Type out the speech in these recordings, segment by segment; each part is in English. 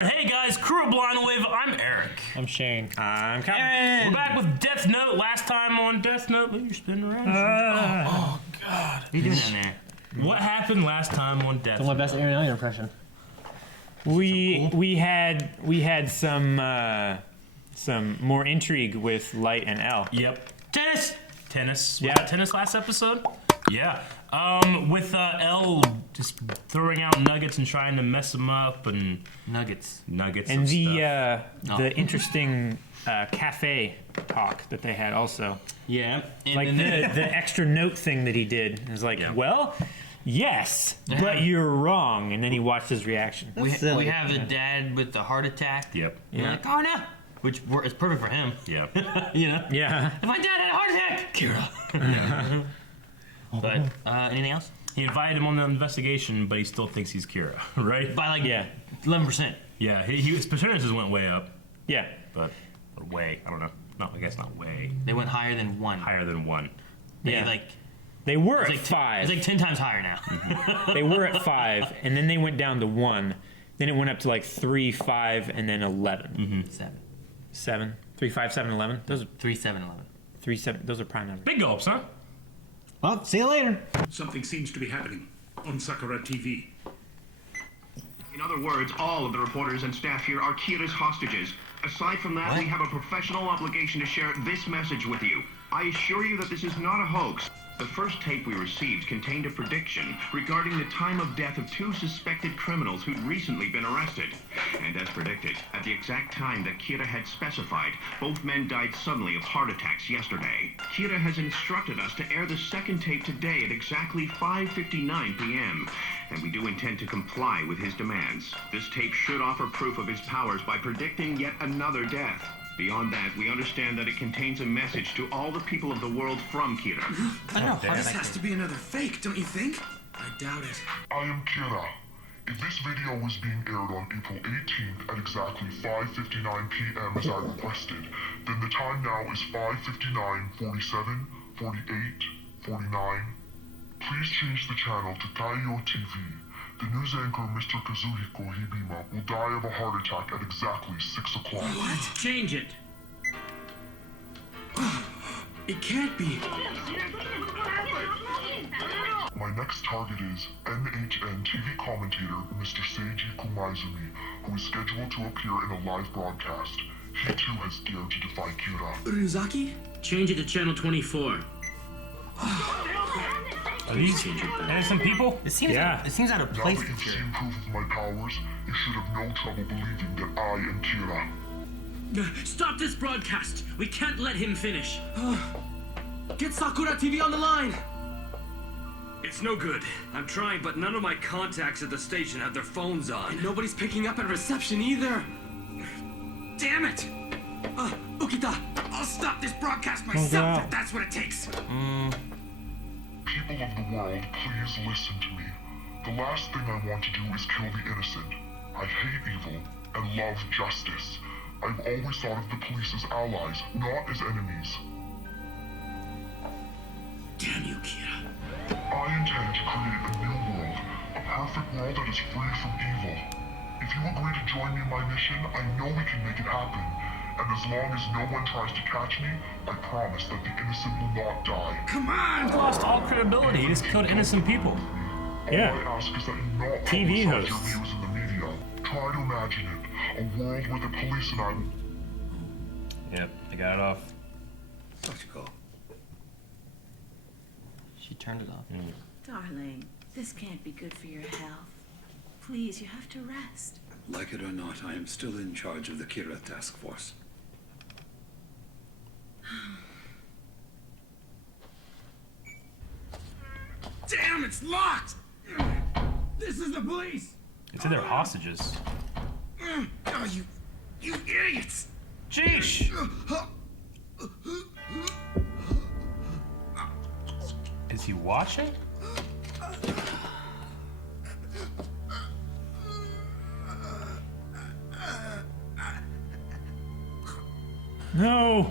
Hey guys, crew of Blind Wave, I'm Eric. I'm Shane. I'm Kevin. We're back with Death Note. Last time on Death Note, you're spinning around. Oh God. What are you doing down there? What happened last time on Death That's my Note? best Aaron Elliott impression. We had some more intrigue with Light and L. Yep. Tennis. Yeah. Was that tennis last episode? Yeah. With L just throwing out nuggets and trying to mess them up and Nuggets. And of the stuff. the interesting cafe talk that they had also. Yeah. And Like then the extra note thing that he did. It was like, Yeah. well, yes, but you're wrong. And then he watched his reaction. we have the dad with the heart attack. Yep. And you're like, oh no. Which is perfect for him. Yeah. You know? Yeah. If my dad had a heart attack, Kira. But, anything else? He invited him on the investigation, but he still thinks he's Kira, right? By like Yeah. 11%. Yeah, his percentages went way up, Yeah. but or way, I don't know. No, I guess not way. They went higher than 1. Higher than 1. They Yeah. like, They were it's at like 5. It's like 10 times higher now. They were at 5, and then they went down to 1. Then it went up to like 3, 5, and then 11. 7. 7, 3, 5, 7, 11. Those are 3, 7, 11. 3, 7. Those are prime numbers. Big gulps, huh? Well, see you later. Something seems to be happening on Sakura TV. In other words, all of the reporters and staff here are Kira's hostages. Aside from that, What? we have a professional obligation to share this message with you. I assure you that this is not a hoax. The first tape we received contained a prediction regarding the time of death of 2 suspected criminals who'd recently been arrested. And as predicted, at the exact time that Kira had specified, both men died suddenly of heart attacks yesterday. Kira has instructed us to air the second tape today at exactly 5:59 p.m. And we do intend to comply with his demands. This tape should offer proof of his powers by predicting yet another death. Beyond that, we understand that it contains a message to all the people of the world from Kira. I don't know. This has to be another fake, don't you think? I doubt it. I am Kira. If this video was being aired on April 18th at exactly 5:59 p.m. as I requested, then the time now is 5:59, 47, 48, 49. Please change the channel to Taiyo TV. The news anchor, Mr. Kazuhiko Hibima, will die of a heart attack at exactly 6 o'clock. What? Change it. It can't be. My next target is NHN TV commentator Mr. Seiji Kumaizumi, who is scheduled to appear in a live broadcast. He too has dared to defy Kira. Ryuzaki? Change it to channel 24. Are these innocent people? It seems, Yeah. it seems out of Now place that for you've Kira. seen proof of my powers, you should have no trouble believing that I am Kira. Stop this broadcast. We can't let him finish. Get Sakura TV on the line. It's no good. I'm trying, but none of my contacts at the station have their phones on. And nobody's picking up at reception either. Damn it! Ukita, I'll stop this broadcast myself wow. if that's what it takes. People of the world, please listen to me. The last thing I want to do is kill the innocent. I hate evil and love justice. I've always thought of the police as allies, not as enemies. damn you, Kira. I intend to create a new world, a perfect world that is free from evil. If you agree to join me in my mission, I know we can make it happen. And as long as no one tries to catch me, I promise that the innocent will not die. Come on! He's lost all credibility. He just killed innocent people. Yeah. All I ask is that you not TV publicize your hosts. views in the media. Try to imagine it. A world where the police and I... Yep, I got it off. She turned it off. Darling, this can't be good for your health. Please, you have to rest. Like it or not, I am still in charge of the Kira task force. Damn, it's locked! This is the police! It's in their hostages. Oh, you idiots! Jeesh! Is he watching? No.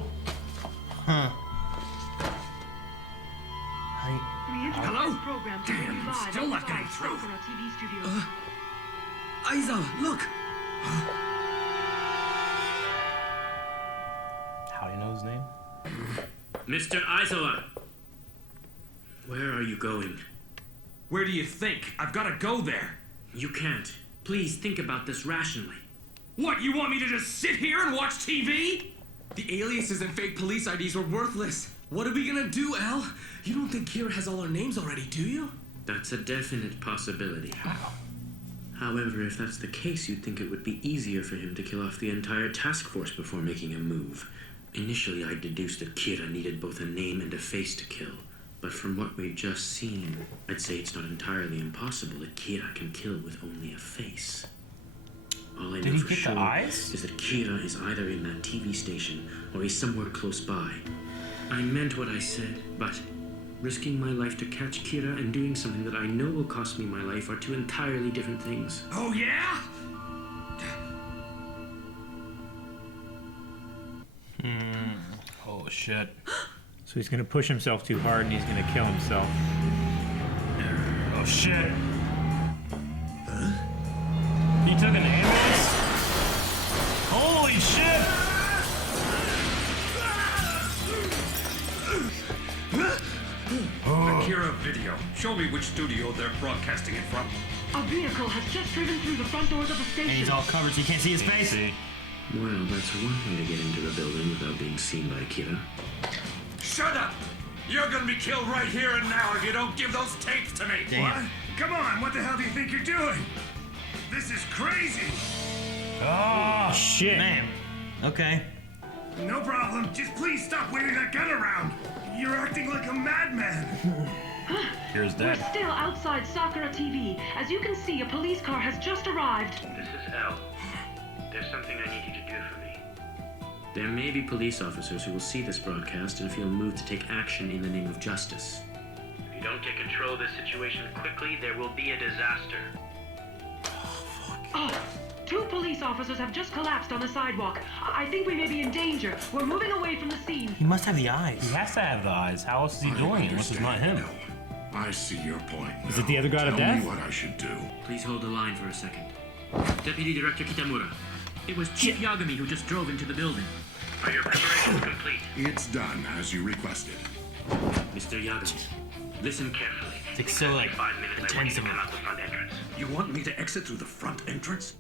Hello? Damn, I'm still not getting through. Aizawa, look. Mr. Aizawa, where are you going? Where do you think? I've got to go there. You can't. Please think about this rationally. What, you want me to just sit here and watch TV? The aliases and fake police IDs were worthless. What are we gonna do, Al? You don't think Kira has all our names already, do you? That's a definite possibility. However, if that's the case, you'd think it would be easier for him to kill off the entire task force before making a move. Initially, I deduced that Kira needed both a name and a face to kill. But from what we've just seen, I'd say it's not entirely impossible that Kira can kill with only a face. All I know for sure is that Kira is either in that TV station or he's somewhere close by. I meant what I said, but risking my life to catch Kira and doing something that I know will cost me my life are two entirely different things. Oh, yeah? Oh, shit. So he's gonna push himself too hard and he's gonna kill himself. Oh, shit. He took an ambulance? Holy shit! Akira video. Show me which studio they're broadcasting it from. A vehicle has just driven through the front doors of the station. And he's all covered so you can't see his face. Well, that's one way to get into the building without being seen by Kira. Shut up! You're gonna be killed right here and now if you don't give those tapes to me! Damn. What? Come on, what the hell do you think you're doing? This is crazy! Oh, Shit. Man. Okay. No problem, just please stop waving that gun around! You're acting like a madman! Here's We're that. still outside Sakura TV. As you can see, a police car has just arrived. This is L. There's something I need you to do for me. There may be police officers who will see this broadcast and feel moved to take action in the name of justice. If you don't get control of this situation quickly, there will be a disaster. Oh, 2 police officers have just collapsed on the sidewalk. I think we may be in danger. We're moving away from the scene. He must have the eyes. He has to have the eyes. How else is he doing it unless it's not him? I see your point. Is it the other god of death? Tell me what I should do. Please hold the line for a second. Deputy Director Kitamura, it was Chief Yagami who just drove into the building. Are your preparations complete? It's done, as you requested. Mr. Yagami, listen carefully. It's so like 5 minutes, I want you intense to of come him. out the front entrance. You want me to exit through the front entrance?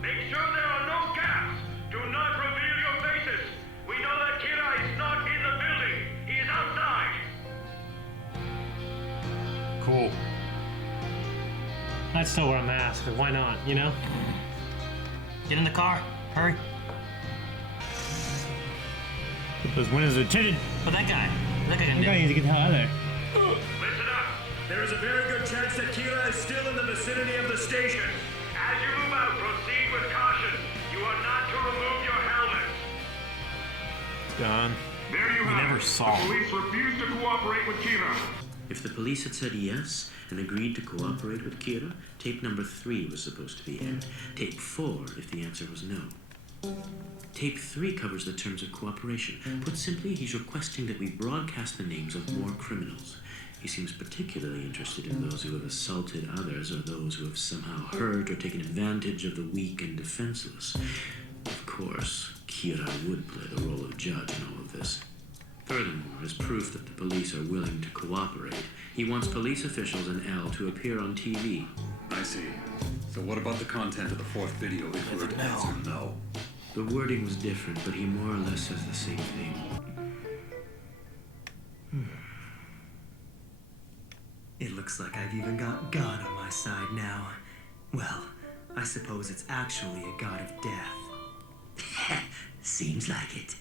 Make sure there are no gaps. Do not reveal your faces. We know that Kira is not in the building. He is outside. Cool. I'd still wear a mask, but why not, you know? Get in the car. Hurry. Get those windows are tinted. But that guy can You do gotta it. need to get the hell out of there. Listen up. There is a very good chance that Kira is still in the vicinity of the station. As you move out, proceed with caution. You are not to remove your helmets. It's gone. There you have never it. saw The him. police refuse to cooperate with Kira. If the police had said yes and agreed to cooperate with Kira, tape number 3 was supposed to be aired. Tape 4 if the answer was no. Tape 3 covers the terms of cooperation. Put simply, he's requesting that we broadcast the names of more criminals. He seems particularly interested in those who have assaulted others or those who have somehow hurt or taken advantage of the weak and defenseless. Of course, Kira would play the role of judge in all of this. Furthermore, as proof that the police are willing to cooperate, he wants police officials and L to appear on TV. I see. So what about the content of the 4th video if we were to answer no? The wording was different, but he more or less says the same thing. It looks like I've even got God on my side now. Well, I suppose it's actually a god of death. Seems like it.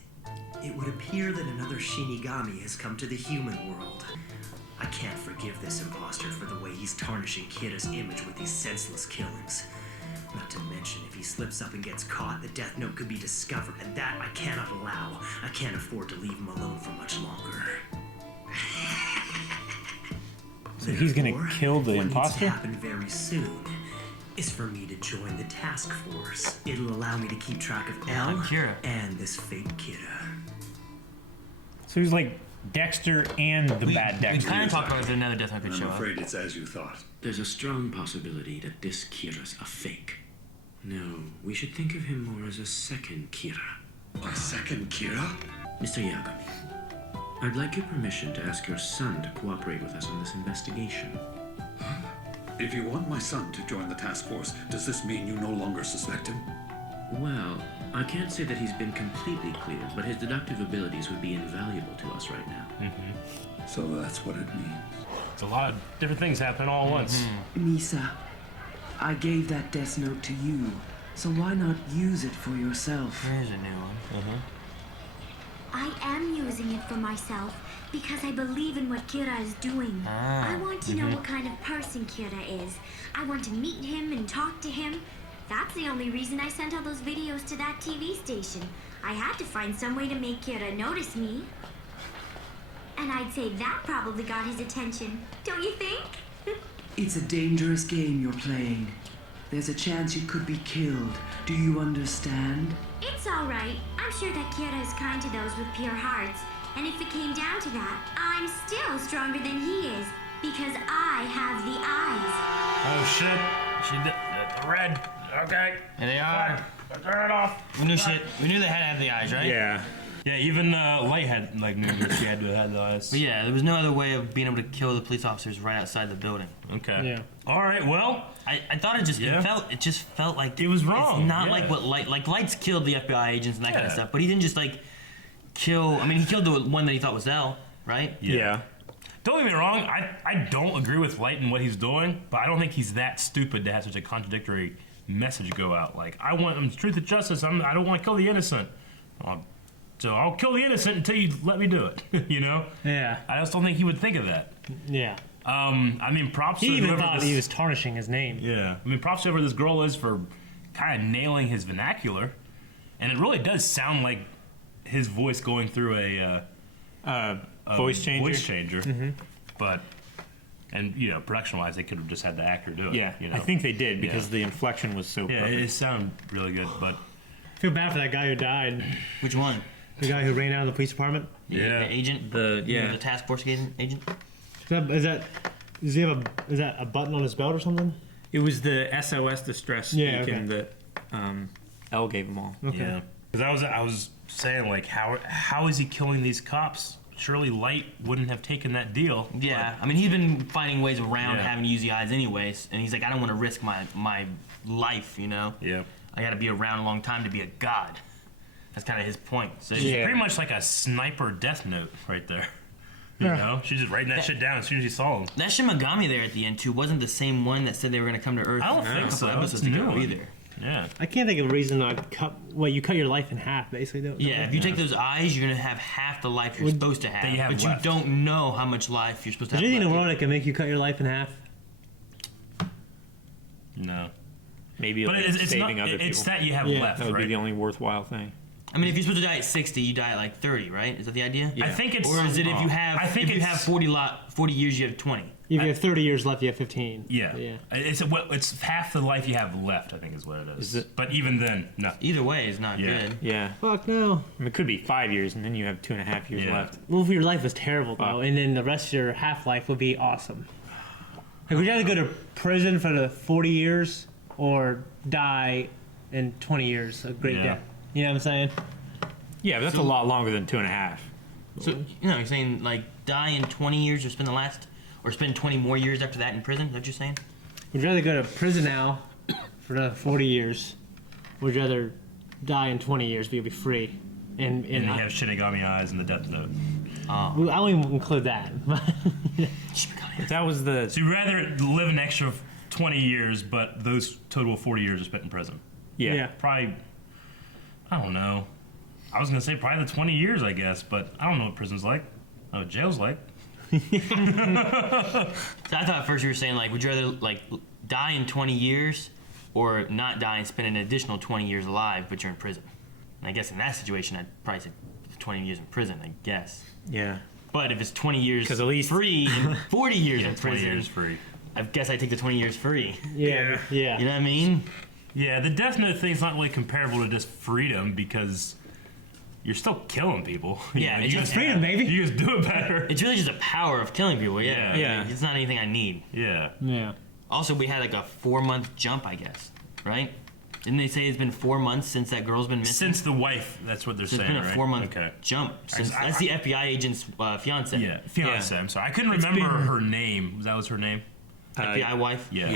It would appear that another Shinigami has come to the human world. I can't forgive this imposter for the way he's tarnishing Kira's image with these senseless killings. Not to mention, if he slips up and gets caught, the Death Note could be discovered, and that I cannot allow. I can't afford to leave him alone for much longer. So he's gonna kill the what imposter? needs to happen very soon is for me to join the task force. It'll allow me to keep track of Elle Kira. and this fake Kira. So he's like Dexter and the bad We Dexter. kind of talked about if another Death Note could I'm show up. afraid it's as you thought. There's a strong possibility that this Kira's a fake. No, we should think of him more as a second Kira. A second Kira? Mr. Yagami, I'd like your permission to ask your son to cooperate with us on this investigation. If you want my son to join the task force, does this mean you no longer suspect him? Well, I can't say that he's been completely cleared, but his deductive abilities would be invaluable to us right now. So that's what it means. It's a lot of different things happening all at once. Misa, I gave that death note to you, so why not use it for yourself? Here's a new one. I am using it for myself because I believe in what Kira is doing. I want to know what kind of person Kira is. I want to meet him and talk to him. That's the only reason I sent all those videos to that TV station. I had to find some way to make Kira notice me. And I'd say that probably got his attention, don't you think? It's a dangerous game you're playing. There's a chance you could be killed. Do you understand? It's all right. I'm sure that Kira is kind to those with pure hearts. And if it came down to that, I'm still stronger than he is because I have the eyes. Oh shit! She did the red. Okay. Here they are. Turn it off. We knew they had to have the eyes, right? Yeah. Yeah, even Light had like knew that she had to have the eyes. But yeah, there was no other way of being able to kill the police officers right outside the building. Okay. Yeah. All right. Well, I thought it just felt like it was wrong. It's not like what Light's killed the FBI agents and that kind of stuff, but he didn't just like kill. I mean, he killed the one that he thought was L, right? Yeah. Don't get me wrong. I don't agree with Light and what he's doing, but I don't think he's that stupid to have such a contradictory message go out. Like, I want truth and justice. I don't want to kill the innocent. So I'll kill the innocent until you let me do it. You know? Yeah. I just don't think he would think of that. Yeah. I mean, props to He even whoever thought he was tarnishing his name. Yeah. I mean, props to whoever this girl is for kind of nailing his vernacular. And it really does sound like his voice going through a voice changer. Voice changer. Mhm. But, and, you know, production-wise, they could have just had the actor do it. Yeah, you know? I think they did because the inflection was so Yeah, perfect. it sounded really good, but... I feel bad for that guy who died. Which one? The guy who ran out of the police department? The agent? The task force agent? Is that a button on his belt or something? It was the SOS distress beacon that L gave them all. Okay. Yeah. Because I was saying, like, how is he killing these cops? Surely Light wouldn't have taken that deal. Yeah, I mean, he's been finding ways around having to use the eyes anyways, and he's like, I don't want to risk my life, you know? Yeah. I got to be around a long time to be a god. That's kind of his point. So She's pretty much like a sniper death note right there. You know? She's just writing that shit down as soon as she saw him. That Shin Megami there at the end, too, wasn't the same one that said they were going to come to Earth I don't think a couple so. episodes It's a new ago one. either. Yeah. I can't think of a reason you cut your life in half, basically. Don't Yeah, if you take those eyes, you're going to have half the life you're supposed to have. But you don't know how much life you're supposed to Is have there anything in left. the world that can make you cut your life in half? No. Maybe But like it's saving not- other it's people. that you have left, That would right? be the only worthwhile thing. I mean, if you're supposed to die at 60, you die at like 30, right? Is that the idea? I think it's... Or is it if you have I think 40 years, you have 20? If you have 30 years left, you have 15. Yeah. Yeah. It's half the life you have left, I think is what it is. But even then, no. Either way is not good. Yeah. Fuck no. I mean, it could be 5 years, and then you have 2.5 years left. Well, if your life was terrible, though, and then the rest of your half-life would be awesome. Like, would you rather go to prison for the 40 years or die in 20 years of great death? You know what I'm saying? Yeah, but that's a lot longer than 2.5. So, you know, you're saying, like, die in 20 years or spend 20 more years after that in prison? Is that what you're saying? Would you rather go to prison now for another 40 years? Or would you rather die in 20 years but you'll be free? And you have Shinigami eyes and the Death Note. I won't even include that. That was the... So you'd rather live an extra 20 years, but those total 40 years are spent in prison? Yeah. Probably, I don't know. I was going to say probably the 20 years, I guess, but I don't know what prison's like. I know what jail's like. So I thought at first you were saying, like, would you rather, like, die in 20 years or not die and spend an additional 20 years alive, but you're in prison? And I guess in that situation, I'd probably say 20 years in prison, I guess. Yeah. But if it's 20 years 'Cause at least- free and 40 years in 20 prison, years free. I guess I take the 20 years free. Yeah. You know what I mean? Yeah, the Death Note thing's not really comparable to just freedom because you're still killing people. Yeah, it's just freedom, baby. You just do it better. It's really just the power of killing people. Yeah, Yeah. It's not anything I need. Yeah. Yeah. Also, we had like a 4-month jump, I guess, right? Didn't they say it's been 4 months since that girl's been missing? Since the wife, that's what they're So saying, it's been a right? 4-month jump. Since, that's the FBI agent's fiance. Yeah, fiance. Yeah. I'm sorry. I couldn't remember her name. That was her name? FBI wife? Yeah.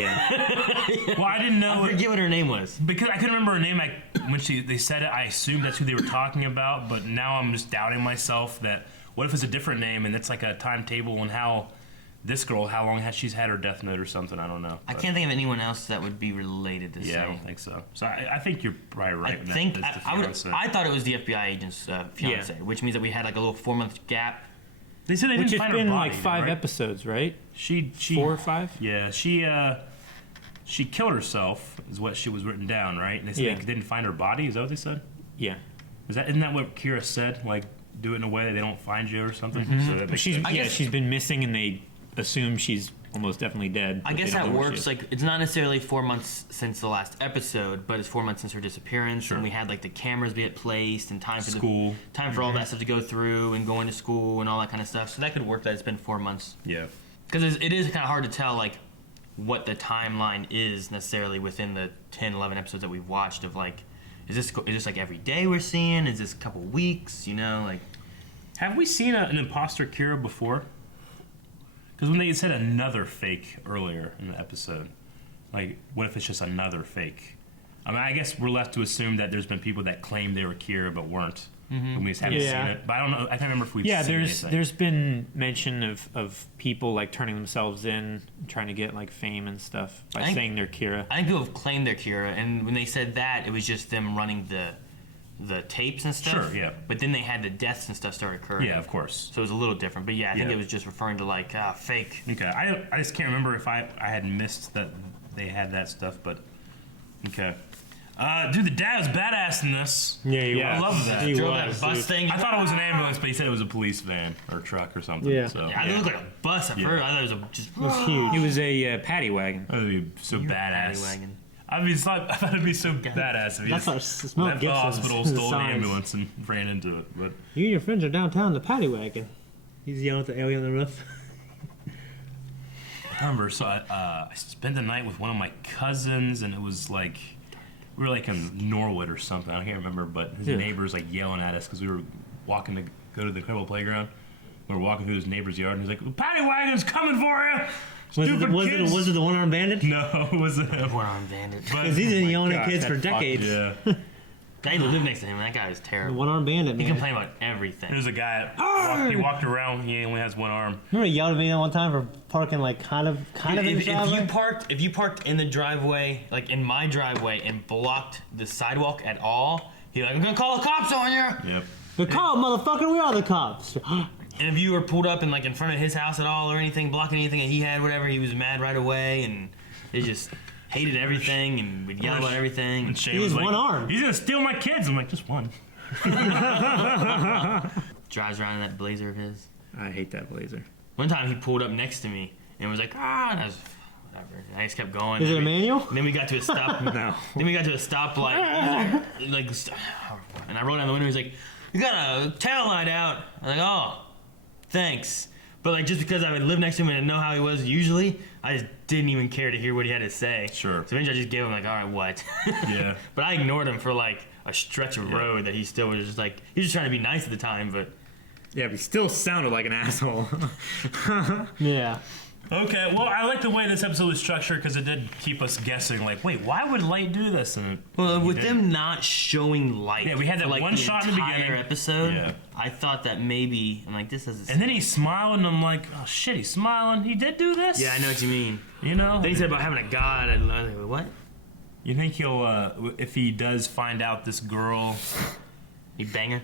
Well, I didn't know. I forget what her name was. Because I couldn't remember her name. When they said it, I assumed that's who they were talking about. But now I'm just doubting myself that what if it's a different name and it's like a timetable on how this girl, how long has she's had her death note or something? I don't know. I can't think of anyone else that would be related to Yeah, say. I don't think so. So I think you're probably right. I thought it was the FBI agent's fiance, which means that we had like a little 4-month gap. They said they Which didn't has find her been body, like 5 right? episodes, right? She 4 or 5. Yeah, she killed herself, is what she was written down, right? And they said they didn't find her body. Is that what they said? Yeah. Isn't that what Kira said? Like, do it in a way that they don't find you or something. Mhm. So that makes She's sense. she's been missing, and they assume she's almost definitely dead. I but guess they don't that know where she works. is. Like, it's not necessarily 4 months since the last episode, but it's 4 months since her disappearance. And we had like the cameras get placed and time for School. time for all that stuff to go through and going to school and all that kind of stuff. So that could work. That it's been 4 months. Yeah. Because it is kind of hard to tell like what the timeline is necessarily within the 10, 11 episodes that we've watched. Of like, is this like every day we're seeing? Is this a couple weeks? You know, like. Have we seen an imposter Kira before? Because when they said another fake earlier in the episode, like, what if it's just another fake? I mean, I guess we're left to assume that there's been people that claimed they were Kira but weren't. And we just haven't seen it. But I don't know. I can't remember if we've seen anything. there's been mention of people like turning themselves in, trying to get like fame and stuff by saying they're Kira. I think people have claimed they're Kira, and when they said that, it was just them running the tapes and stuff. Sure, yeah. But then they had the deaths and stuff start occurring. Yeah, of course. So it was a little different. But yeah, I think it was just referring to like fake. Okay, I just can't remember if I had missed that they had that stuff, but okay. Dude, the dad was badass in this. Yeah, he I was. love that. He Drove was, that bus dude. thing. I thought it was an ambulance, but he said it was a police van or truck or something. Yeah. So, Yeah, it looked like a bus at first. I thought it was just. It was huge. It was a paddy wagon. That would be so badass. Paddy wagon. I thought it'd be so badass if he That's just our Mel left the Gibson's hospital, stole the signs. ambulance, and ran into it. But You and your friends are downtown in the paddy wagon. He's yelling at the alien on the roof. I remember, so I spent the night with one of my cousins, and it was like we were like in Norwood or something. I can't remember, but his neighbors like yelling at us because we were walking to go to the Cribble playground. We were walking through his neighbor's yard, and he's like, "The paddy wagon's coming for you." Was it the one-armed bandit? No, it wasn't him. One-armed bandit. Because he's been yelling at kids for decades. Yeah. I used to live next to him, and that guy is The terrible. one-armed bandit, He man. complained about everything. There's a guy. He walked around. He only has one arm. Remember he yelled at me that one time for parking like kind of in the driveway? If you parked in the driveway, like in my driveway, and blocked the sidewalk at all, he's like, "I'm gonna call the cops on you." Yep. The cop, motherfucker, we are the cops. And if you were pulled up and like in front of his house at all or anything, blocking anything that he had, whatever, he was mad right away, and they just hated everything and would yell about everything. And Shane was like, "He's gonna steal my kids." I'm like, "Just one." Drives around in that blazer of his. I hate that blazer. One time he pulled up next to me and was like, and I was whatever. And I just kept going. Is it a manual? Then we got to a stop. No. Then we got to a stoplight. And I rolled down the window. He's like, "You got a tail light out." I'm like, "Oh, thanks." But like just because I would live next to him and know how he was usually, I just didn't even care to hear what he had to say. Sure. So eventually I just gave him like, "All right, what?" Yeah. But I ignored him for like a stretch of road that he still was just like, he was just trying to be nice at the time, but. Yeah, but he still sounded like an asshole. Yeah. Okay, well, I like the way this episode was structured because it did keep us guessing. Like, wait, why would Light do this? And Well, with them not showing Light, Yeah, we had that for, like, one shot in the entire beginning. episode. Yeah. I thought that maybe I'm like, this doesn't. And then he's smiling. And I'm like, oh shit, he's smiling. He did do this. Yeah, I know what you mean. You know. Then he said about having a god. I was like, what? You think he'll, if he does find out this girl, he bang her?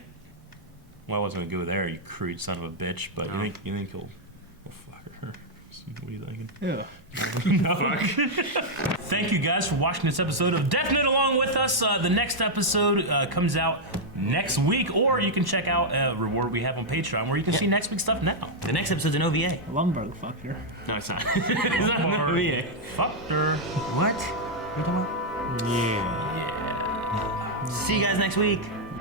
Well, I wasn't gonna go there, you crude son of a bitch. But you think he'll fuck her? What are you thinking? Yeah. No. Thank you guys for watching this episode of Death Note along with us. The next episode comes out next week, or you can check out a reward we have on Patreon where you can see next week's stuff now. The next episode's an OVA. Lumberg fucker. No, it's not. It's not an OVA. Fucked her. What? What are you talking about? Yeah. See you guys next week.